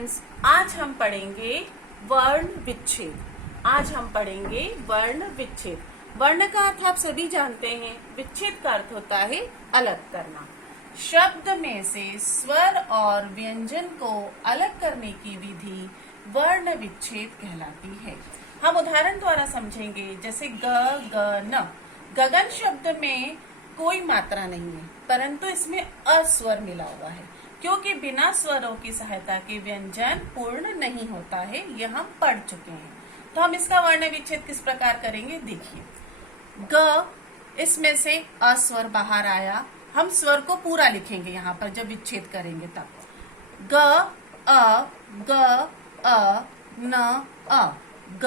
Friends, आज हम पढ़ेंगे वर्ण विच्छेद। आज हम पढ़ेंगे वर्ण विच्छेद। वर्ण का अर्थ आप सभी जानते हैं, विच्छेद का अर्थ होता है अलग करना। शब्द में से स्वर और व्यंजन को अलग करने की विधि वर्ण विच्छेद कहलाती है। हम उदाहरण द्वारा समझेंगे, जैसे ग ग न। गगन शब्द में कोई मात्रा नहीं है, परंतु इसमें अस्वर मिला हुआ है, क्योंकि बिना स्वरों की सहायता के व्यंजन पूर्ण नहीं होता है। यह हम पढ़ चुके हैं। तो हम इसका वर्ण विच्छेद किस प्रकार करेंगे, देखिए। ग, इसमें से अस्वर बाहर आया, हम स्वर को पूरा लिखेंगे यहाँ पर जब विच्छेद करेंगे तब। ग अ न अ, ग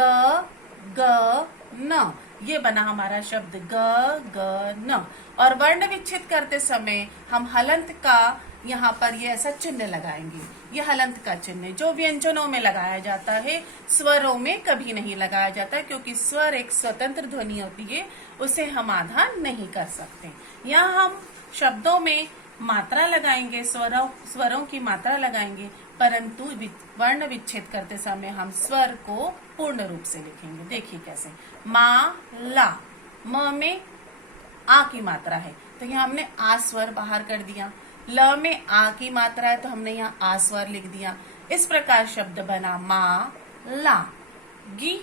ग न, ये बना हमारा शब्द ग ग न। और वर्ण विच्छेद करते समय हम हलंत का यहाँ पर ये ऐसा चिन्ह लगाएंगे। ये हलंत का चिन्ह जो व्यंजनों में लगाया जाता है, स्वरों में कभी नहीं लगाया जाता, क्योंकि स्वर एक स्वतंत्र ध्वनि होती है, उसे हम आधा नहीं कर सकते। यहाँ हम शब्दों में मात्रा लगाएंगे, स्वरों की मात्रा लगाएंगे, परंतु वर्ण विच्छेद करते समय हम स्वर को पूर्ण रूप से लिखेंगे। देखिए कैसे। मा ला, म में आ की मात्रा है तो यहाँ हमने आ स्वर बाहर कर दिया। ल में आ की मात्रा है तो हमने यहाँ आ स्वर लिख दिया। इस प्रकार शब्द बना मा ला। गी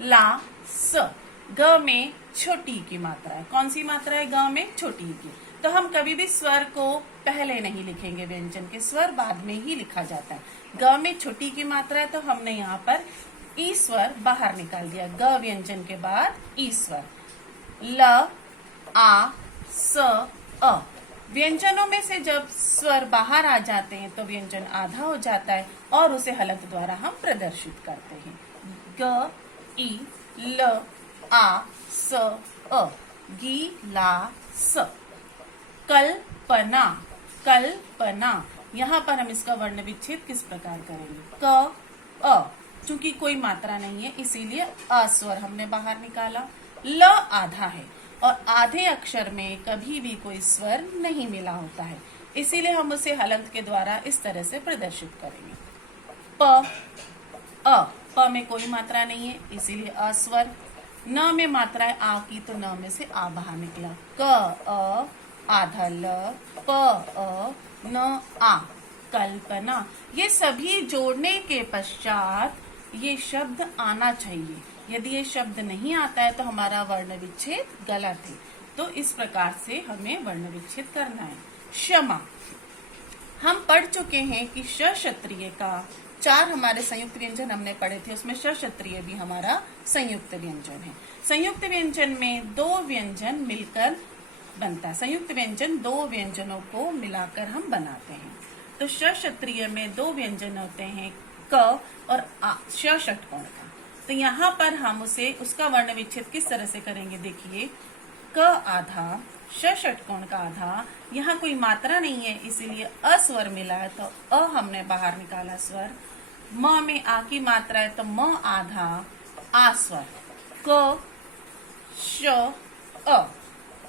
ला स, ग में छोटी की मात्रा है। कौन सी मात्रा है ग में? छोटी की। तो हम कभी भी स्वर को पहले नहीं लिखेंगे, व्यंजन के स्वर बाद में ही लिखा जाता है। ग में छोटी की मात्रा है तो हमने यहाँ पर ई स्वर बाहर निकाल दिया। ग व्यंजन के बाद ई स्वर। ल आ स अ, व्यंजनों में से जब स्वर बाहर आ जाते हैं तो व्यंजन आधा हो जाता है और उसे हलंत द्वारा हम प्रदर्शित करते हैं। ग ई ल आ स अ, गी ला स। कल्पना, कल्पना, यहाँ पर हम इसका वर्ण विच्छेद किस प्रकार करेंगे? क अ, चूंकि कोई मात्रा नहीं है इसीलिए अस्वर हमने बाहर निकाला। ल आधा है और आधे अक्षर में कभी भी कोई स्वर नहीं मिला होता है, इसीलिए हम उसे हलंत के द्वारा इस तरह से प्रदर्शित करेंगे। प अ, प में कोई मात्रा नहीं है इसीलिए अस्वर। न में मात्रा है आ की तो न में से आ बाहर निकला। क अ आधा ल, प अ न आ, कल्पना। ये सभी जोड़ने के पश्चात ये शब्द आना चाहिए। यदि ये शब्द नहीं आता है तो हमारा वर्ण विच्छेद गलत है। तो इस प्रकार से हमें वर्ण विच्छेद करना है। क्षमा, हम पढ़ चुके हैं कि श क्षत्रिय का 4 हमारे संयुक्त व्यंजन हमने पढ़े थे, उसमें श क्षत्रिय भी हमारा संयुक्त व्यंजन है। संयुक्त व्यंजन में 2 व्यंजन मिलकर बनता है। संयुक्त व्यंजन 2 व्यंजनों को मिलाकर हम बनाते हैं। तो श क्षत्रिय में 2 व्यंजन होते हैं, क और आ, श षटकोण का। तो यहाँ पर हम उसे उसका वर्ण विच्छेद किस तरह से करेंगे, देखिए। क आधा, श षटकोण का आधा, यहाँ कोई मात्रा नहीं है इसीलिए अस्वर मिला है तो अ हमने बाहर निकाला स्वर। म में आ की मात्रा है तो म आधा, आ स्वर। क श अ,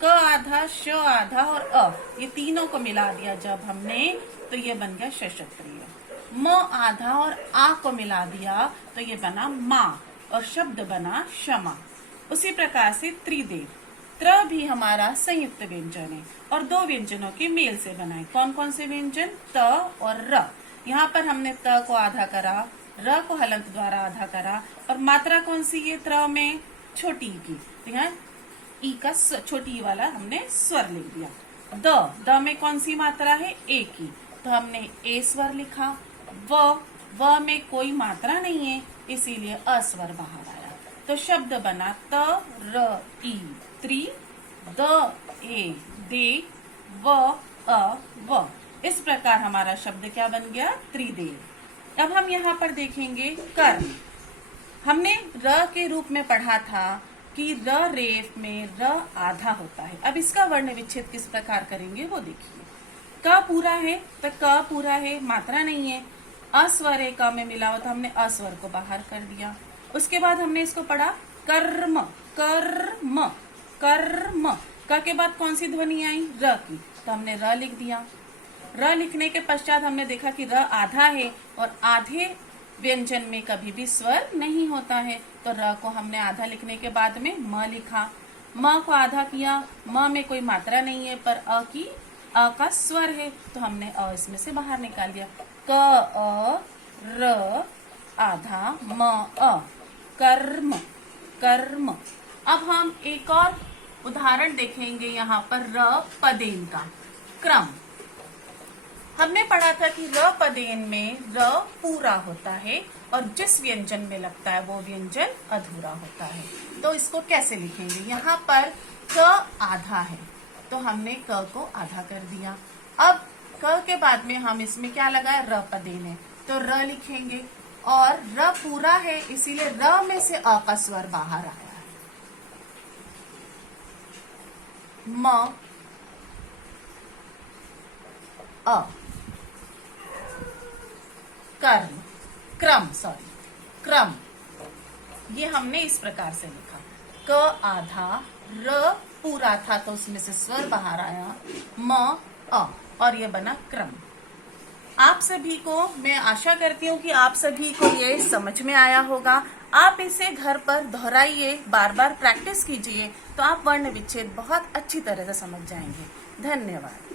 क आधा, श आधा और अ, ये तीनों को मिला दिया जब हमने तो ये बन गया श क्षत्रिय। म आधा और आ को मिला दिया तो ये बना माँ और शब्द बना क्षमा। उसी प्रकार से त्रिदेव, त्र भी हमारा संयुक्त व्यंजन है और 2 व्यंजनों के मेल से बना है। कौन कौन से व्यंजन? त और र। यहाँ पर हमने त को आधा करा, र को हलंत द्वारा आधा करा और मात्रा कौन सी है त्र में? छोटी की। तो यहाँ ई का छोटी वाला हमने स्वर लिख दिया। द में कौन सी मात्रा है? ए की, तो हमने ए स्वर लिखा। व में कोई मात्रा नहीं है इसीलिए अस्वर बाहर आया। तो शब्द बना त र ई त्रि, द ए दे, व अ व। इस प्रकार हमारा शब्द क्या बन गया? त्रिदेव। अब हम यहाँ पर देखेंगे कर्म। हमने र के रूप में पढ़ा था कि र रेफ में र आधा होता है। अब इसका वर्ण विच्छेद किस प्रकार करेंगे वो देखिए। क पूरा है तो क पूरा है, मात्रा नहीं है। अस्वर है, क में मिला हुआ था, हमने अस्वर को बाहर कर दिया। उसके बाद हमने इसको पढ़ा कर्म, कर्म, कर्म। क के बाद कौन सी ध्वनि आई? र की, तो हमने र लिख दिया। र लिखने के पश्चात हमने देखा कि र आधा है और आधे व्यंजन में कभी भी स्वर नहीं होता है, तो र को हमने आधा लिखने के बाद में म लिखा। म को आधा किया, म में कोई मात्रा नहीं है पर अ का स्वर है, तो हमने अ इसमें से बाहर निकाल दिया। क अ र आधा म अ, कर्म कर्म। अब हम एक और उदाहरण देखेंगे यहाँ पर र पदेन का क्रम। हमने पढ़ा था कि र पदेन में र पूरा होता है और जिस व्यंजन में लगता है वो व्यंजन अधूरा होता है। तो इसको कैसे लिखेंगे? यहाँ पर क आधा है तो हमने क को आधा कर दिया। अब क के बाद में हम इसमें क्या लगाए? र पदेन है तो र लिखेंगे और र पूरा है इसीलिए र में से अ का स्वर बाहर आया है। म अ, कर्म क्रम क्रम, ये हमने इस प्रकार से लिखा। क आधा, र पूरा था तो उसमें से स्वर बाहर आया, म अ, और ये बना क्रम। आप सभी को मैं आशा करती हूँ कि आप सभी को ये समझ में आया होगा। आप इसे घर पर दोहराइए, बार बार प्रैक्टिस कीजिए तो आप वर्ण विच्छेद बहुत अच्छी तरह से समझ जाएंगे। धन्यवाद।